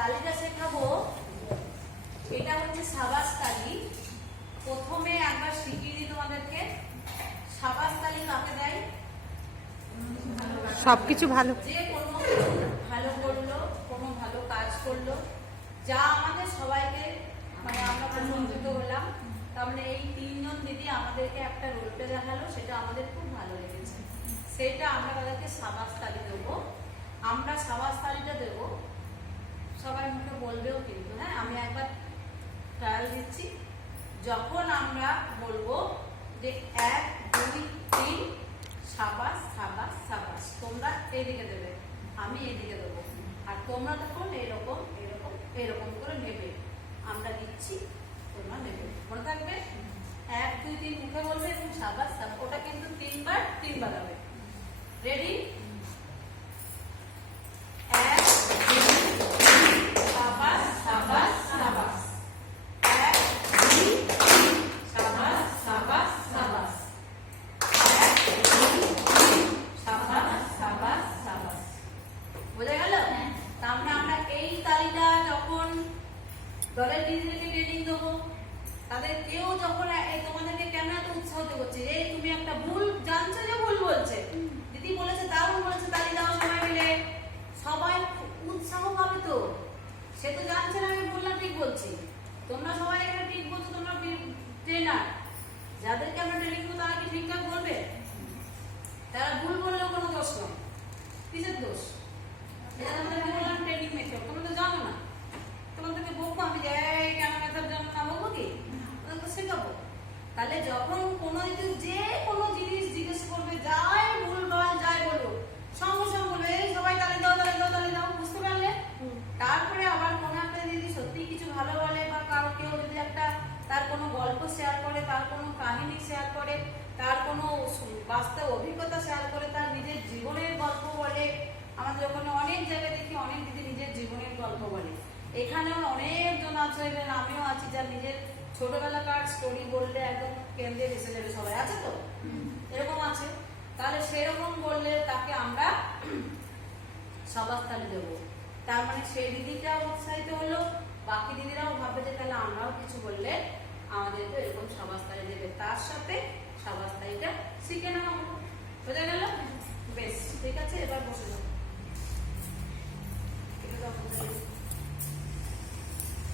তালিটা শেখাবো। এটা হচ্ছে সাবাস তালি। প্রথমে একবার শিখিয়ে দিই তোমাদেরকে, সাবাস তালি কাকে দেয়? সবকিছু ভালো, যে কোনো ভালো করলো, কোনো ভালো কাজ করলো, যা আমাদের সবাইকে মানে আমরা প্রশংসিত হলাম। তার মানে এই তিনজন দিদি আমাদেরকে একটা রোল প্লে দেখালো, সেটা আমাদের খুব ভালো লেগেছে। সেটা আমরা তাদেরকে সাবাস তালি দেবো। আমরা সাবাস তালিটা দেবো, সবাই মুখে বলবেও কিন্তু। হ্যাঁ, আমি একবার ট্রায়াল দিচ্ছি। যখন আমরা বলবো যে 1 2 3 সাবাস সাবাস সাবাস, তোমরা এইদিকে দেবে, আমি এইদিকে দেবো, আর তোমরা তখন এরকম এরকম এরকম করে নেবে। আমরা দিচ্ছি, তোমরা নেবে, মনে থাকবে। 1 2 3 মুখে বলবে এবং সাবাস সাবাস, ওটা কিন্তু 3 বার হবে। রেডি? 1 2 সাবাস সাবাস সাবাস, 1 2 সাবাস সাবাস সাবাস, 1 2 সাবাস সাবাস সাবাস। বোঝা গেল? তাহলে আমরা এই তালিটা যখন দলের দিদিদেরকে ট্রেনিং দেবো, তাদের কেউ যখন তোমাদেরকে কেন এত উৎসাহ করছে, এই তুমি একটা ভুল জানছো যে ভুল বলছে, দিদি বলেছে দারুণ বলেছে, তালি দাও সবাই মিলে, সবাই উৎসাহ পাবে। তো সে তো জানছে না আমি বললাম ঠিক বলছি, তোমরা সবাই এখানে ঠিক বলছো, তোমরা ট্রেনার, যাদেরকে আমরা ট্রেনিং দেবো তারা কি ঠিকঠাক বলবে? তারা ভুল বললেও কোনো দোষ নয়। কিসের দোষ? এটা তোমাদেরকে বললাম ট্রেনিং মেথড, তোমরা তো জানো না। তোমাদেরকে বলবো আমি যে কেন মেথড জানো না, বলবো কি? তোমাদেরকে শেখাবো। তাহলে যখন কোনো যে কোনো জিনিস জিজ্ঞেস করবে, যাই ভুল ভাল যাই বলবো, সঙ্গে সঙ্গে বলবে এই সবাই তালি দাও তালি দাও তালি দাও, বুঝতে পারলে? তারপরে আবার কোনো একটা দিদি সত্যি কিছু ভালো বলে, বা কারো কেউ যদি একটা তার কোনো গল্প শেয়ার করে, তার কোনো কাহিনী শেয়ার করে, তার কোনো বাস্তব অভিজ্ঞতা শেয়ার করে, তার নিজের জীবনের গল্প বলে। আমাদের ওখানে অনেক জায়গায় দেখি অনেক দিদি নিজের জীবনের গল্প বলে। এখানেও অনেকজন আছে, আমিও আছি, যার নিজের ছোটবেলাকার স্টোরি বললে একদম কেন্দ্রে এসে যাবে সবাই, আছে তো? এরকম আছে। তাহলে সেরকম বললে তাকে আমরা সাবাস তালি দেবো। তার মানে সেই দিদিটাও উৎসাহিত হলো, বাকি দিদিরাও ভাববে যে তাহলে আমরাও কিছু বললে আমাদেরকে এরকম সাবাস তালি দেবে, তার সাথে সাবাস তালিটা শিখে নেওয়া হলো। বোঝা গেল? বেশ, ঠিক আছে, এবার বসে যাও।